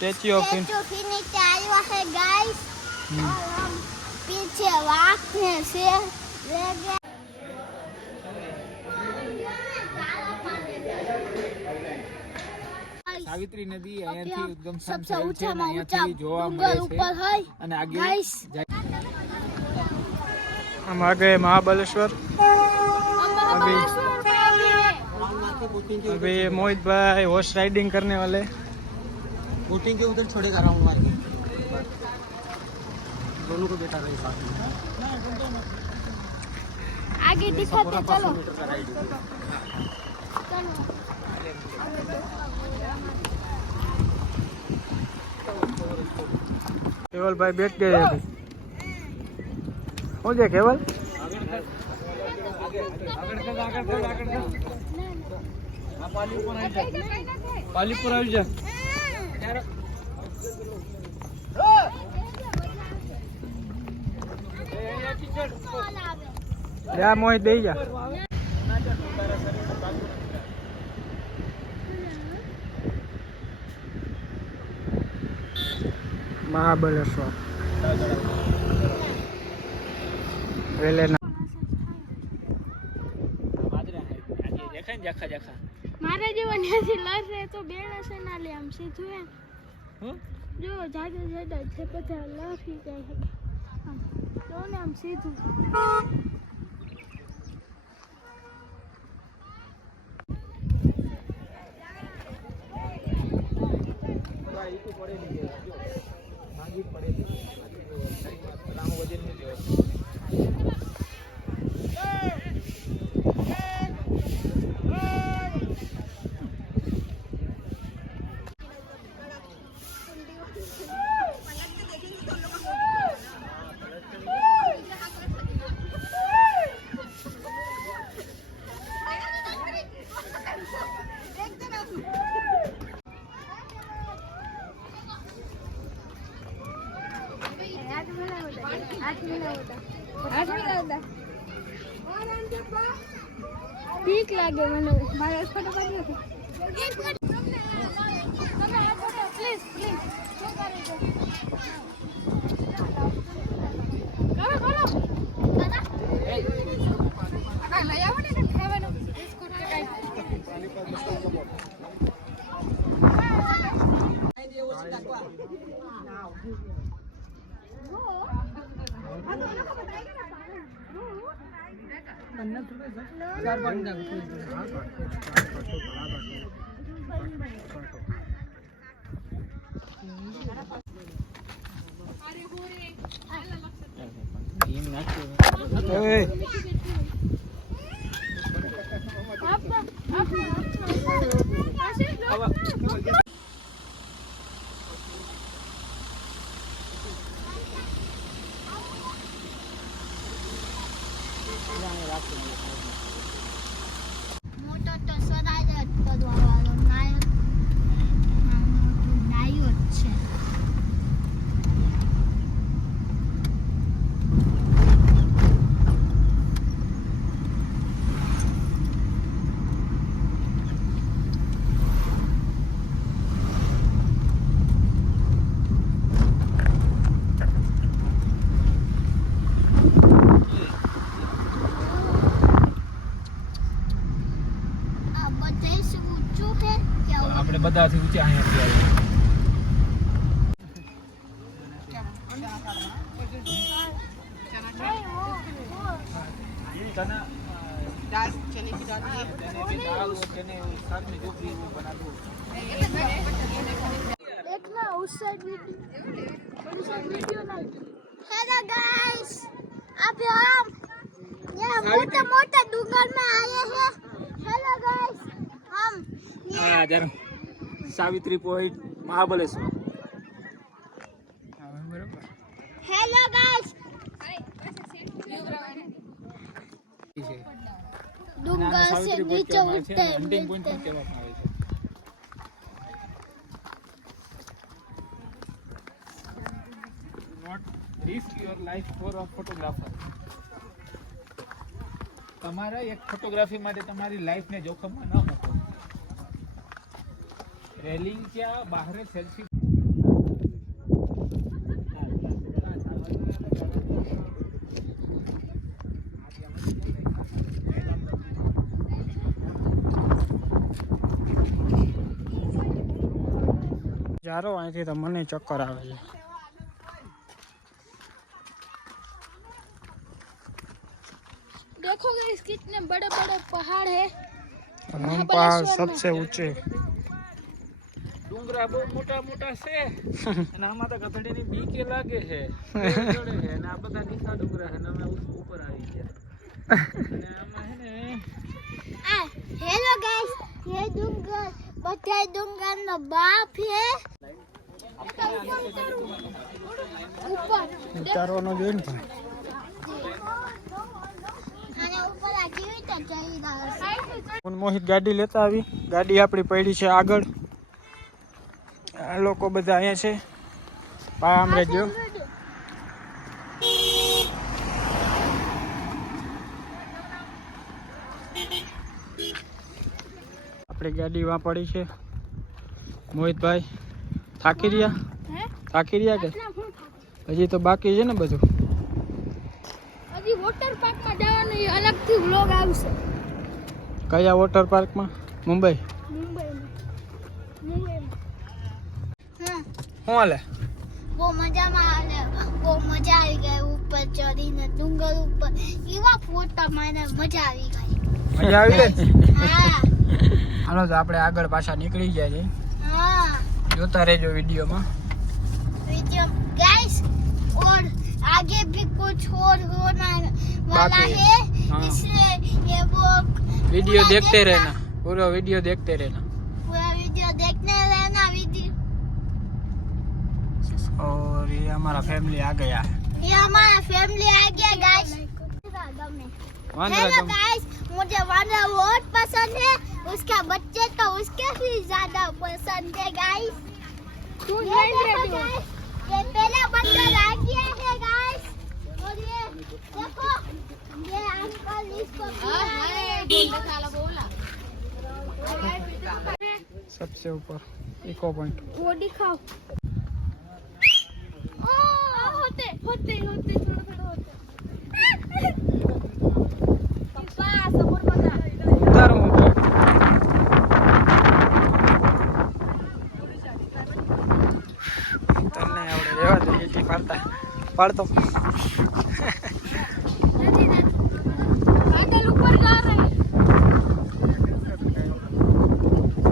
Statue of finish आया है guys और हम पीछे भागते से ले गए सावित्री नदी અહીંયાથી ઉદ્ગમ સ્થાન થયેલ છે અને અહીંયાથી જોવા મળે છે અને આગે हम आ गए महाबलेश्वर। अभी ये मोहित भाई हॉर्स राइडिंग करने वाले बोटिंग के उधर छोड़ेगा राउंड मार के दोनों को बैठा रहे साथ में आगे दिखाते चलो केवल भाई बैठ गए अभी हो जाए केवल पालीपुर આવી જા જા મોહિત દઈ જા महाबलेश्वर रेले ना देखा जखा जखा मारे जीवन ऐसी लड़ रहे तो बेड़ा से ना ले हम सीधे जो जागे जागे छे पता लाख ही जाए तो ने हम सीधे भाई तो पड़े नहीं भागी पड़े राम वजन में दियो ठीक लगे મને મારા ફોટો પાડ્યો છે પ્લીઝ પ્લીઝ શું કરે છે કરો કરો દાદા એ આ લઈ આવો ને ખાવાનું બિસ્કુટ કે કાઈ આઈ દેવો છે ટાકવા મોટો તો સરાજ જ કરવાનો નાયક નાયો છે આપણે બધાથી ઊંચા અહીંયા दाल चने की दाल देखना उस साइड वीडियो नहीं हेलो गाइस अभी हम यहाँ मोटे मोटे डूंगर में आए हैं हेलो गाइस हम हाँ जरा Savitri point Mahabaleshwar hello guys डूंगर से नीचे उठते हंटिंग पॉइंट પણ કહેવામાં આવે છે not risk your life for a photographer તમારા એક ફોટોગ્રાફી માટે તમારી લાઈફને જોખમમાં ન મૂકો રેલિંગ क्या बाहर सेल्फी નજારો અહીંથી તો મને ચક્કર આવે છે. देखो गाइस कितने बड़े बड़े पहाड़ है. हम पहाड़ सबसे ऊंचे. ડુંગરા બહુ મોટા મોટા છે અને આમાં તો ગધડીની બીકે લાગે છે ચડે છે અને આ બધા નીચા ડુંગરા છે અને અમે ઉપર આવી ગયા અને આમાં છે ને हेलो गाइस ये डूंगर बताए डूंगर नो बाप है ऊपर ઉતારવાનો જોઈએ ને ભાઈ. અને ઉપર આ કેવી તો ચડી રહ્યો હું મોહિત ગાડી લેતા આવી. ગાડી આપણી પડી છે આગળ. આ લોકો બધા અહીંયા છે. આમ રહેજો. આપણી ગાડી વાં પડી છે. મોહિતભાઈ થાકી રહ્યા? થાકી રહ્યા કે હજી તો બાકી છે ને બધું? અજી વોટર પાર્ક માં જવાનો અલગથી વ્લોગ આવશે. કયા વોટર પાર્કમાં? મુંબઈ. મુંબઈમાં શું હાલે? બહુ મજામાં બહુ મજા આવી ગઈ ઉપર ચડીને ડુંગર ઉપર એવા ફોટા મને મજા આવી ગઈ. મજા આવી ગઈ? હા હાલો તો આપણે આગળ પાછા નીકળી ગયા છે. हाँ જોતા રહેજો વિડીયોમાં. वीडियो गाइस और आगे भी कुछ और होना वाला बाकी है हाँ। इसलिए ये वो वीडियो पूरा देखते देखना। रहना. पूरा वीडियो देखते रहना. पूरा वीडियो देखने रहना वीडियो और ये हमारा फैमिली आ गया है. ये हमारा फैमिली आ गया गाइस हेलो गाइस मुझे वांडा बहुत पसंद है उसका बच्चे तो उसके भी ज्यादा पसंद है गाइस ये देखो गाइस ये पहला बंदर आ गया है गाइस और ये देखो ये अंकल इसको सबसे ऊपर इको पॉइंट. वो दिखाओ होते होते होते थोड़ा थोड़ा होते पापा समोर बघा उतार मोबाईल. तर नाही आवडे रेवा ते येते पाडता पाडतो. बादल ऊपर जा रहे हैं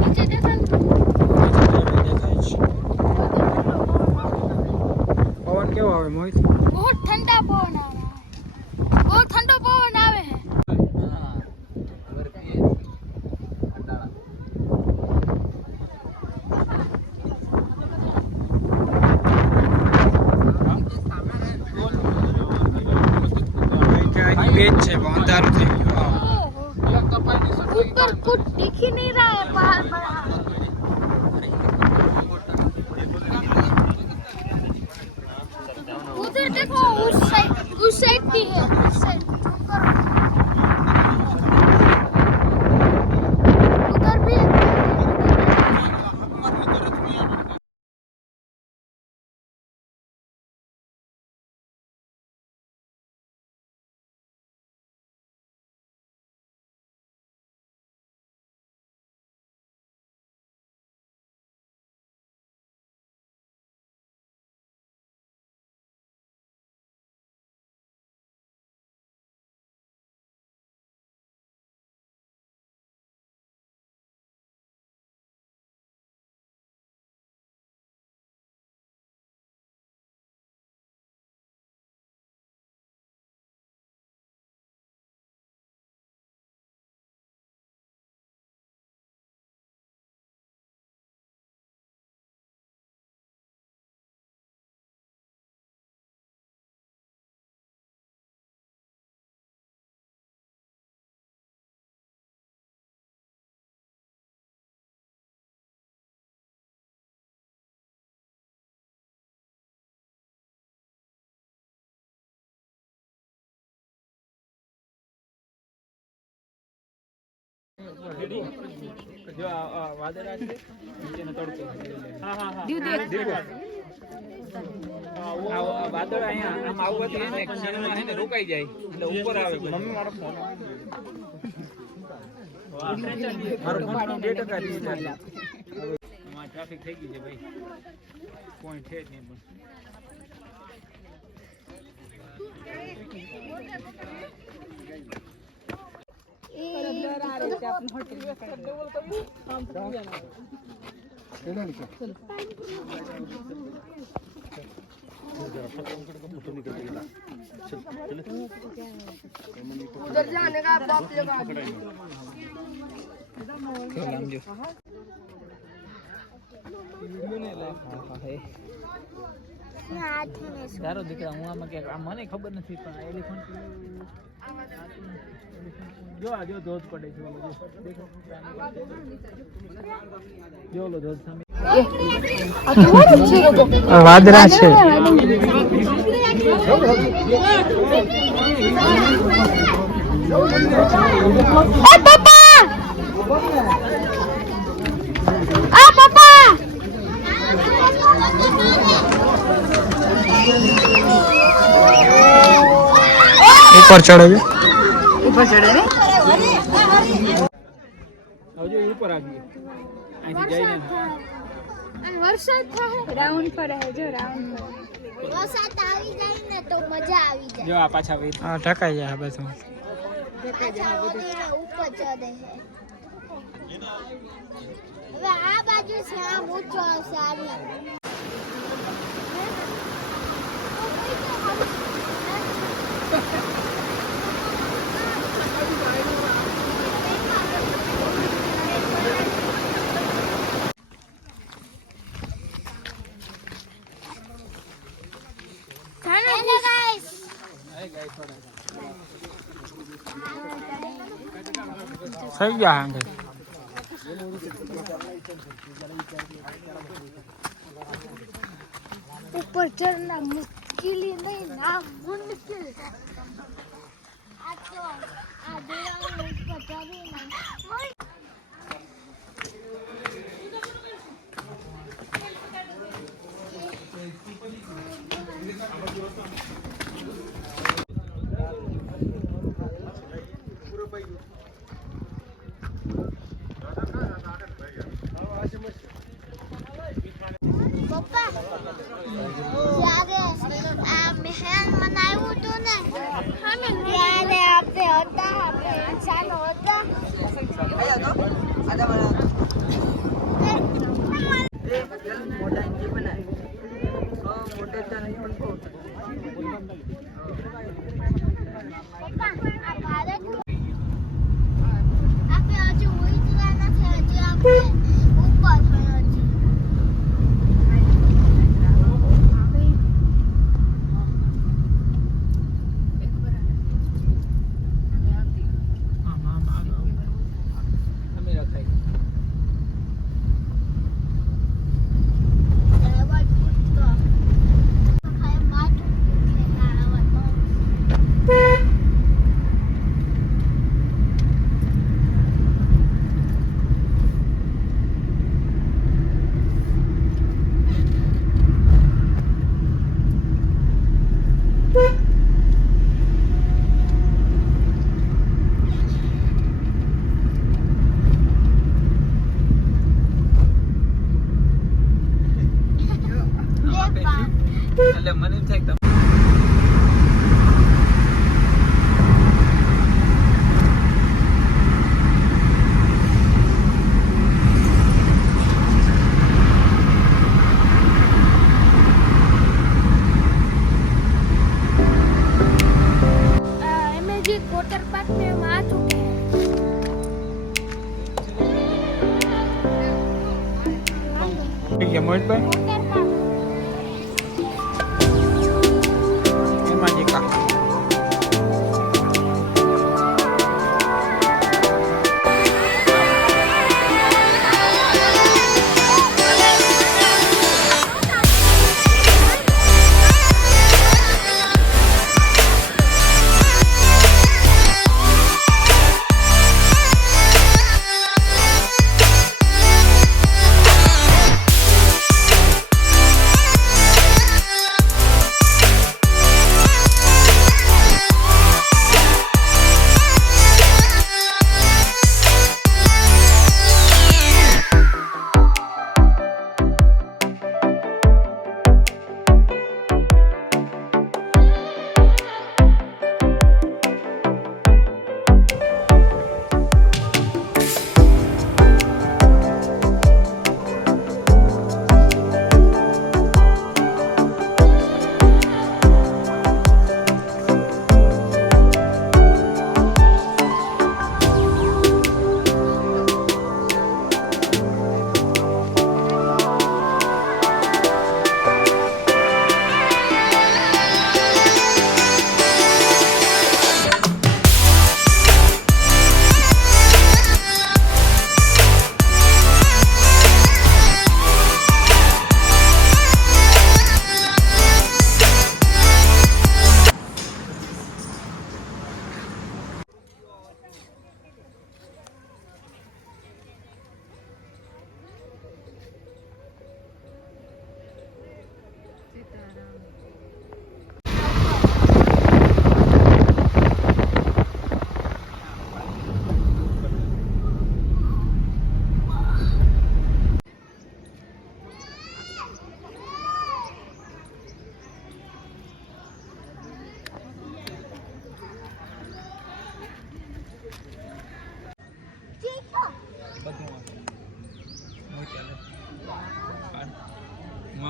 नीचे देखो દેખાય છે. પવન કેવો આવે મોહિત? बहुत ठंडा पवन आ रहा है बहुत ठंडा पवन आवे है બેજ છે પણ અંધારું થઈ ગયું. ऊपर कुछ दिख ही नहीं रहा है पहाड़ पर उधर देखो उस साइड भी है उस साइड उधर भी है જો આ વાદળા છે નીચેનો તડકો હા હા હા આ વાદળ અહીંયા આમ આવવાથી એને ક્ષણમાં એને રોકાઈ જાય એટલે ઉપર આવે મમ્મી મારો ફોન મારો ફોન 2% રિચાર્જ ટ્રાફિક થઈ ગઈ છે ભાઈ, પોઈન્ટ છે જ નહીં પણ. उधर जाने का बाप लगा તારો દીકરા હું આમાં કે મને ખબર નથી પણ એલિફન્ટ જો આ જો ધોધ પડે છે ઓલો જો ઓલો ધોધ સામે વાદરા છે. ઉપર ચડે છે. હજુ ઉપર આવી અહીંથી જઈને વરસાદ થાય રાઉન્ડ પર હે જો રાઉન્ડ પર વરસાદ આવી જાય ને તો મજા આવી જાય. જો આ પાછા વેત હા ઢકાઈ જાય બસ. પાછા ઓડીને ઉપર ચડે છે. હવે આ બાજુ છે આમ ઊંચો આવશે આની. થઈ ગયા આંગે. ऊपर चढ़ना मुश्किल ही नहीं ना मुश्किल है. आज तो आज ऊपर चढ़ी ना પપ્પા જ્યારે આ મહેલ બનાવ્યું હતું ને ત્યારે આપણે હતા આપણે ઇન્સાનો હતા પપ્પા આ ભારત આપણે હજુ ઉતર્યા નથી, હજુ આપણે ઉપર થયો છે. એટલે મને એમ થાય કે MLG वॉटर पार्क में हम आ चुके हैं. થઈ ગયા મોહિતભાઈ. वॉटर पार्क એમાં જે કા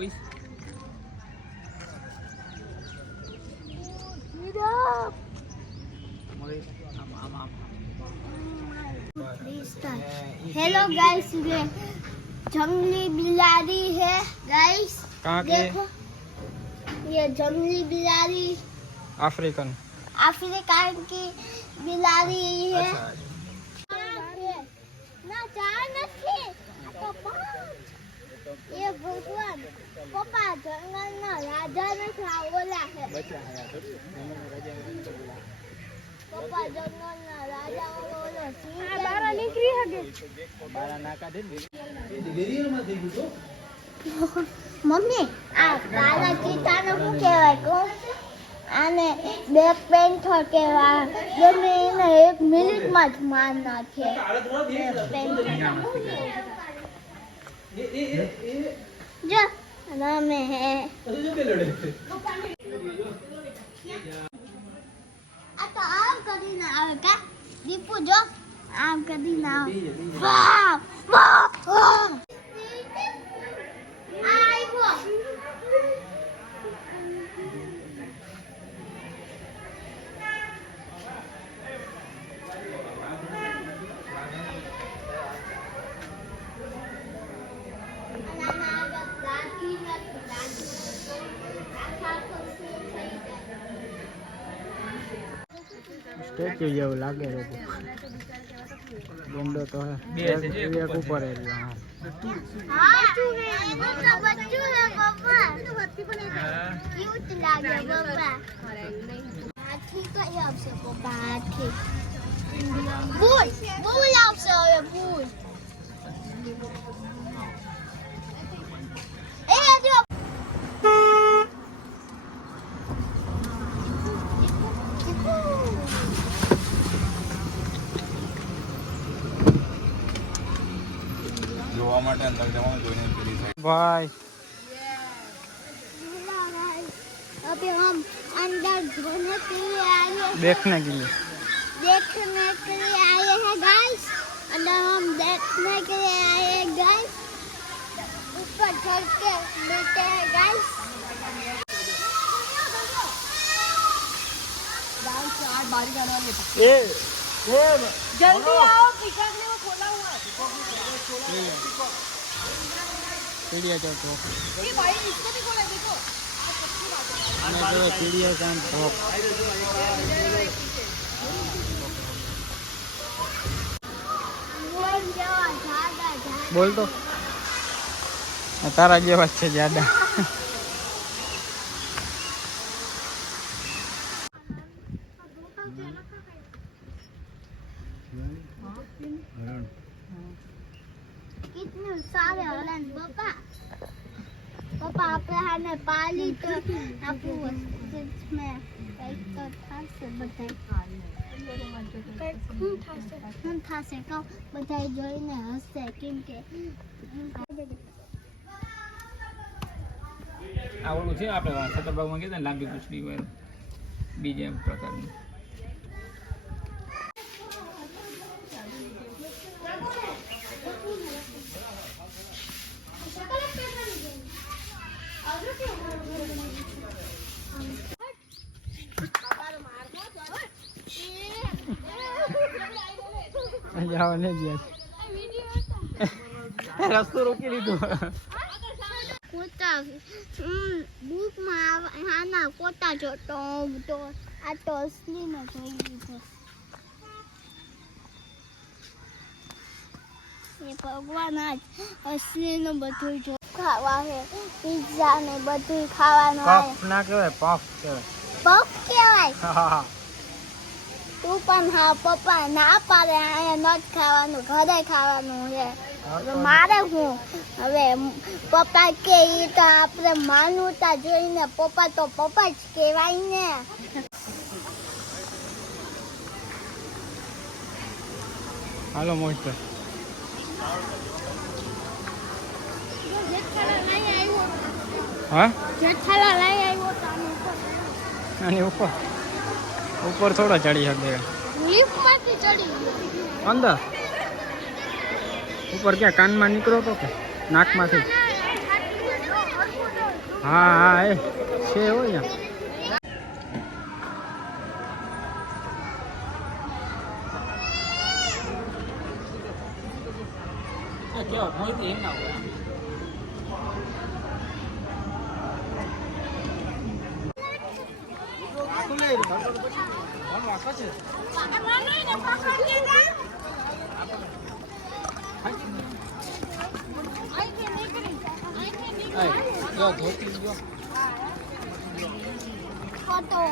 આવીશ हेलो गाइस, ये जंगली बिलारी है गाइस। कहाँ की देखो, ये जंगली बिलारी अफ्रीकन अफ्रीका की बिलारी है। अच्छा ना चार નથી તો પાંચ. ये भगवान पप्पा जंगलના રાજા નથી, આ ઓલા છે પપ્પા જંગલના રાજા. ઓલો સિંહ આ બહાર નીકળી હગે. મમ્મી, આ કાલા ચિત્તાને શું કહેવાય કહું? આને બ્લેક પેન્થર કહેવાય. ગમે એને 1 મિનિટમાં જ માર નાખે. જો રમે હે. આ તો આમ કરીને આવે કા દીપુ? જો આમ કરીને આવે. વાહ વાહ વાહ. આવ્યો. સ્ટેચ્યુ જેવું લાગે છે. ગેંડો તો હે એક ઉપર હે રહ્યો. હા બચ્ચું હે પપ્પા. ક્યુટ લાગે પપ્પા. હાથી કઈ આવશે પપ્પા? હાથી બુલ આવશે હવે. બુલ એ જો જોવા માટે અંદર જવાનું જોઈને પેલી સાઈડ ભાઈ अभी हम अंदर घूमने के लिए आए हैं, देखने के लिए आए हैं गाइस। अंदर हम देखने के लिए आए हैं गाइस। ऊपर चढ़ के बैठे हैं गाइस। जल्दी आओ, पिकअप में वो खोला हुआ है। सीढ़िया चौक ये भाई इसको भी खोला देखो। सीढ़िया चांद चौक बोल तो तारा जेवा છે જ્યાદા. कितने सारे हरण पापा. पापा આપણે હાને પાલી તો આપણું में કંઈક તો થશે. બધાય શું થશે કહો? બધાય જોઈને હસશે કેમ કે આ ઓલું છે આપણે છતરબાગમાં કહેતા ને લાંબી પૂછડી હોય બીજા પ્રકારનું. જાવ ને ગયા રસ્તો રોકી લીધો. કોટા બુકમાં હાના કોટા જોતો તો આ તો અસલી ને જોઈ લીધો. એ ભગવાન આજ અસલી નું બધું જો ખાવા હે. પિઝા ને બધું ખાવાનું આવે. પફ ના કહેવાય, પફ કહેવાય. પફ કહેવાય. હા તું પણ હા પપ્પા ના પાડે અહીંયા ન જ ખાવાનું, ઘરે ખાવાનું છે. હવે મારે હું હવે પપ્પા કે ઈ તો આપણે માનવતા જોઈને પપ્પા તો પપ્પા જ કહેવાય ને. હાલો મોસ્ટ હા જેઠાલા લઈ આવ્યો અને ઉપર થોડા ચડી શકે. લિફ્ટમાંથી ચડી ગયો. અંદર ઉપર ક્યાં કાનમાં નીકળો તો કે નાકમાંથી? હા હા એ છે હોય ને કેવો મોહિત એમ ના હોય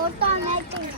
ઓટોમેટિક